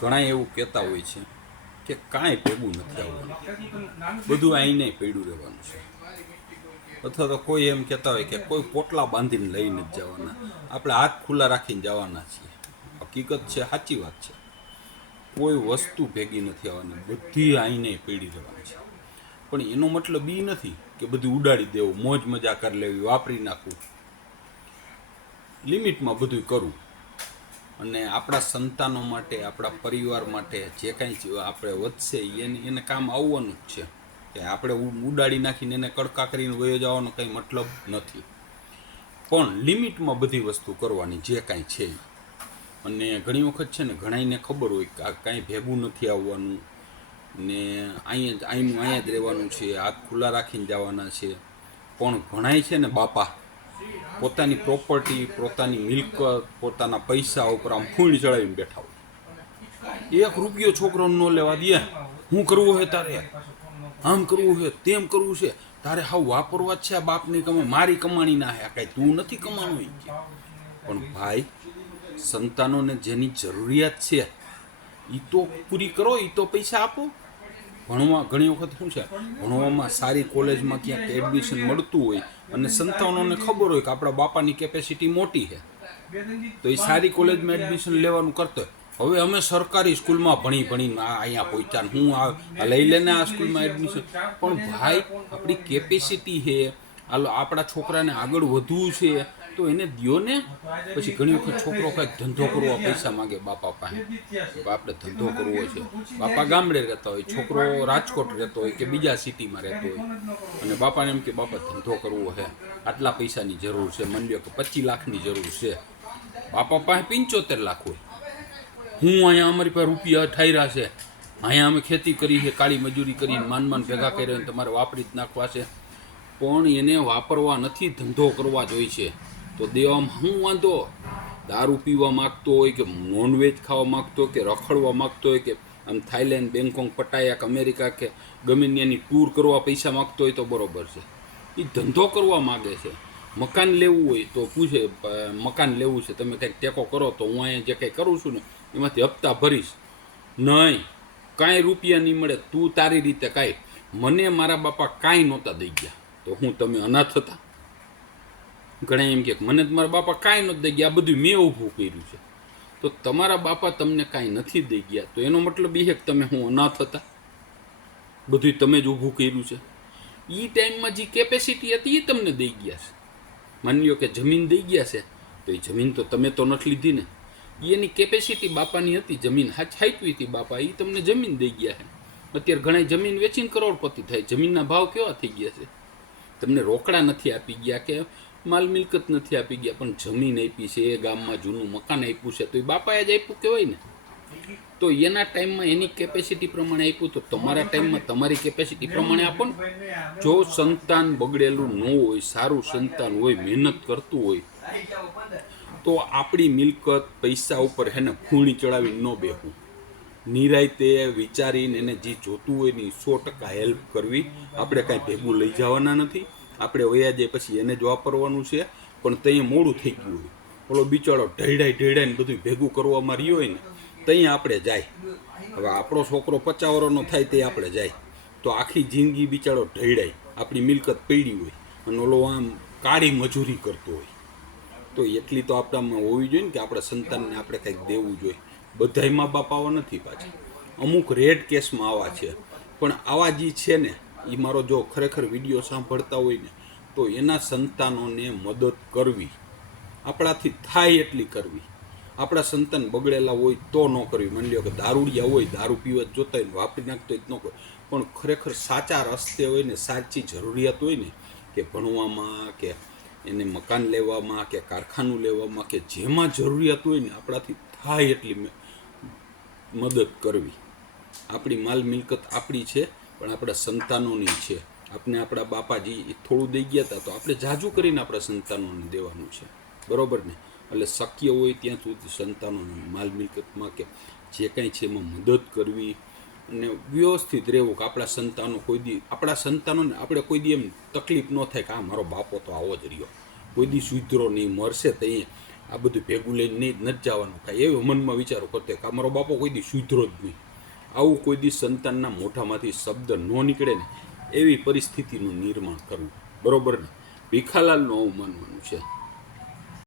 ઘણા એવું કહેતા હોય છે કે કાંઈ ભેગું નથી આવવાનું. બધું આઈને પડ્યું રહેવાનું છે. અથવા તો કોઈ એમ કહેતા હોય કે કોઈ પોટલા બાંધીને લઈને જ જવાના. આપણે હાથ ખુલ્લા રાખીને જવાના છીએ. હકીકત છે, સાચી વાત છે. કોઈ વસ્તુ ભેગી નથી આવવાની. બધી આઈને પીડી રહેવાની છે. પણ એનો મતલબ એ નથી કે બધું ઉડાડી દેવું, મોજ મજા કરી લેવી, વાપરી નાખવું. લિમિટમાં બધું કરવું. અને આપણા સંતાનો માટે, આપણા પરિવાર માટે જે કાંઈ આપણે વધશે, એને એને કામ આવવાનું જ છે. કે આપણે ઉડાડી નાખીને એને કડકા કરીને વયો જવાનો કંઈ મતલબ નથી. પણ લિમિટમાં બધી વસ્તુ કરવાની જે કાંઈ છે. અને ઘણી વખત છે ને ઘણાઈને ખબર હોય કે આ કાંઈ ભેગું નથી આવવાનું. ને અહીંયા અહીંનું અહીંયા જ રહેવાનું છે, હાથ ખુલ્લા રાખીને જવાના છે. પણ ઘણાય છે ને, બાપા પોતાની પ્રોપર્ટી પોતાની મિલકત પોતાના પૈસા ઉપર આમ ફૂંડ ચડાવીને બેઠા હોય. એક રૂપિયો છોકરાને ન લેવા દે. હું કરવું હે તારે? આમ કરવું છે તેમ કરવું છે. તારે હાવ વાપરવા જ છે આ બાપની કમાઈ મારી કમાણી ના હે કાંઈ તું નથી કમાણું કે. પણ ભાઈ, સંતાનોને જેની જરૂરિયાત છે એ તો પૂરી કરો એ તો પૈસા આપો. ભણવા ઘણી વખત શું છે, ભણવામાં સારી કોલેજમાં ક્યાંક એડમિશન મળતું હોય અને સંતાનોને ખબર હોય કે આપણા બાપાની કેપેસિટી મોટી છે. તો એ સારી કોલેજમાં એડમિશન લેવાનું કરતો હોય. હવે અમે સરકારી સ્કૂલમાં ભણી ભણીને આ અહીંયા પહોંચ્યા હું આ લઈ લેને આ સ્કૂલમાં એડમિશન પણ ભાઈ, આપણી કેપેસિટી છે આપણા છોકરાને આગળ વધવું છે તો એને દ્યો ને, પછી ઘણી વખત છોકરો કંઈક ધંધો કરવો, પૈસા માગે બાપા પાસે. આપણે ધંધો કરવો છે. બાપા ગામડે રહેતા હોય, છોકરો રાજકોટ રહેતો હોય કે બીજા સિટીમાં રહેતો હોય. અને બાપાને એમ કે, બાપા, ધંધો કરવો છે આટલા પૈસાની જરૂર છે. માની લ્યો કે પચીસ લાખની જરૂર છે. બાપા પાસે પંચોતેર લાખ હોય. હું અહીંયા અમારી પાસે રૂપિયા ઠાયરા છે. અહીંયા અમે ખેતી કરી છે, કાળી મજૂરી કરીને માન માન ભેગા કરીને તમારે વાપરી જ નાખવા છે. પણ એને વાપરવા નથી, ધંધો કરવા જોઈએ છે. તો દેવામાં હું વાંધો દારૂ પીવા માગતો હોય કે નોનવેજ ખાવા માગતો હોય કે રખડવા માગતો હોય કે આમ થાઈલેન્ડ બેંગકોક પટાયા કે અમેરિકા કે ગમે ત્યાંની ટૂર કરવા પૈસા માગતો હોય તો બરોબર છે. એ ધંધો કરવા માગે છે. મકાન લેવું હોય તો પૂછે મકાન લેવું છે. તમે કંઈક ટેકો કરો તો હું અહીંયા જે કંઈ કરું છું ને એમાંથી હપ્તા ભરીશ. નહીં. કાંઈ રૂપિયા નહીં મળે. તું તારી રીતે કાંઈ. મને મારા બાપા કાંઈ નહોતા દઈ ગયા. તો હું તમે અનાથ હતા. ઘણા એમ કે, મને મારા બાપા કાંઈ નથી દઈ ગયા, આ બધું મેં ઊભું કર્યું છે. તો તમારા બાપા તમને કાંઈ નથી દઈ ગયા. તો એનો મતલબ એ કે તમે હું અનાથ હતા? બધું તમે જ ઊભું કર્યું છે. એ ટાઈમમાં જે કેપેસિટી હતી એ તમને દઈ ગયા છે. માની લો કે જમીન દઈ ગયા છે, તો એ જમીન તો તમે તો નથી લીધી ને. એની કેપેસિટી બાપાની હતી, જમીન હાચ, હાચવી હતી બાપા એ તમને જમીન દઈ ગયા છે. અત્યારે ઘણા જમીન વેચીને કરોડપતિ થાય. જમીનના ભાવ કેવા થઈ ગયા છે? તમને રોકડા નથી આપી ગયા કે માલ મિલકત નથી આપી ગયા, પણ જમીન આપી છે, એ ગામમાં જૂનું મકાન આપ્યું છે, તો એ બાપાએ જ આપ્યું કહેવાય ને? તો એના ટાઈમમાં એની કેપેસિટી પ્રમાણે આપ્યું, તો તમારા ટાઈમમાં તમારી કેપેસિટી પ્રમાણે આપો ને. જો સંતાન બગડેલું ન હોય, સારું સંતાન હોય, મહેનત કરતું હોય, તો આપણી મિલકત પૈસા ઉપર હેને ફૂણી ચડાવીને ન બેહવું. નિરાયતે વિચારીને એને જે જોતું હોય એની સો ટકા હેલ્પ કરવી. આપણે કાંઈ ભેગું લઈ જવાના નથી. આપણે વયા જાય પછી એને જ વાપરવાનું છે, પણ ત્યાં મોડું થઈ ગયું હોય ઓલો બિચારો ઢેડાઈ ઢેડાઈને બધું ભેગું કરવામાં રહ્યો હોય ને ત્યાં આપણે જાય. હવે આપણો છોકરો પચાસ વર્ષનો થાય તે આપણે જાય. તો આખી જિંદગી બિચારો ઢેડાય આપણી મિલકત પડી હોય અને ઓલો આમ કાળી મજૂરી કરતો હોય. તો એટલી તો આપણામાં હોવી જોઈએ ને કે આપણા સંતાનને આપણે કંઈક દેવું જોઈએ. બધાય મા બાપ આવા નથી પાછા. અમુક રેડ કેસમાં આવા છે. પણ આવા જે છે ને એ મારો જો ખરેખર વીડિયો સાંભળતા હોય ને, તો એના સંતાનોને મદદ કરવી. આપણાથી થાય એટલી કરવી. આપણા સંતાન બગડેલા હોય તો ન કરવી. માની લ્યો કે દારૂડિયા હોય, દારૂ પીવા જોતા હોય વાપરી નાખતો હોય ન કરવી. પણ ખરેખર સાચા રસ્તે હોય ને, સાચી જરૂરિયાત હોય ને, કે ભણવામાં, કે એને મકાન લેવામાં, કે કારખાનું લેવામાં, કે જેમાં જરૂરિયાત હોય ને, આપણાથી થાય એટલી મદદ કરવી. આપણી માલ મિલકત આપણી છે પણ આપણા સંતાનોની છે. આપણે આપણા બાપાજી થોડું દઈ ગયા હતા તો આપણે જાજુ કરીને આપણા સંતાનોને દેવાનું છે. બરાબર ને? એટલે શક્ય હોય ત્યાં સુધી સંતાનોને માલ મિલકતમાં કે જે કંઈ છે એમાં મદદ કરવી અને વ્યવસ્થિત રહેવું કે આપણા સંતાનો કોઈ દી, આપણા સંતાનોને આપણે કોઈ દી એમ તકલીફ ન થાય કે આ મારો બાપો તો આવો જ રહ્યો. કોઈ દી સુધરો નહીં, મરશે તો અહીંયા આ બધું ભેગું લઈને નહીં નથી જવાનું. કાંઈ એવો મનમાં વિચારો કરતે કે આ મારો બાપો કોઈ દી સુધરો જ નહીં. આવું કોઈ દી સંતાનના મોઢામાંથી શબ્દ ન નીકળે ને એવી પરિસ્થિતિનું નિર્માણ કરવું. બરોબર ને? ભીખાલાલનું આવું છે.